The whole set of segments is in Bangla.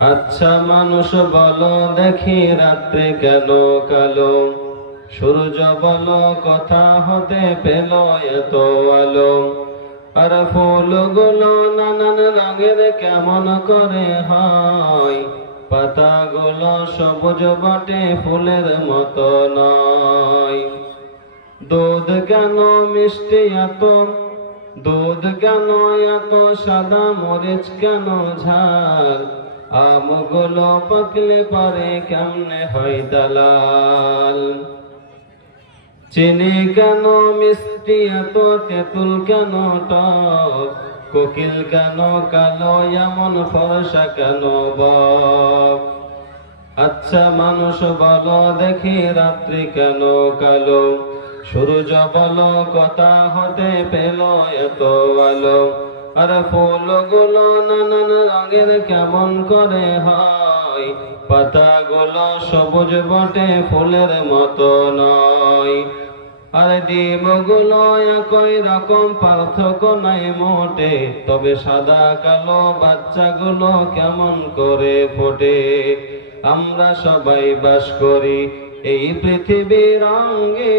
আচ্ছা মানুষ বলো, দেখি রাত্রে কেন কালো? সূর্য বলো, কথা হতে পেল এত আলো। আর ফুলগুলো নানান রঙের কেমন করে হয়। পাতাগুলো সবুজ বটে, ফুলের মতো নয়। দুধ কেন মিষ্টি এত? দুধ কেন এত সাদা, মরিচ কেন ঝাল? আমগুলো পাকলে পারে কেমনে হয় দালাল? চিনি কেন মিষ্টি এত, তেঁতুল কেন টক? কোকিল কেন কালো, এমন ফরসা কেন বক? আচ্ছা মানুষ বলো, দেখি রাত্রি কেন কালো? সূর্য বলো, কথা হতে পেল এত আলো। আর ফুলগুলো নানান রঙের কেমন করে হয়? পাতাগুলো সবুজ বটে, ফুলের মতো নয়। আর ডিমগুলো একই রকম, পার্থক্য নাই মোটে। তবে সাদা কালো বাচ্চাগুলো কেমন করে ফোটে? আমরা সবাই বাস করি এই পৃথিবীর অঙ্গে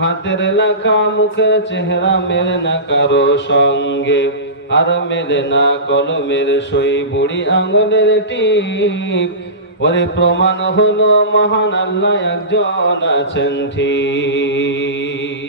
হাতের লেখা মুখের চেহারা মেলে না কারও সঙ্গে। আর মেলে না কলমের সই বুড়ি আঙুলের টিপ। ওরে প্রমাণ হলো মহান আল্লাহ একজন আছেন ঠিক।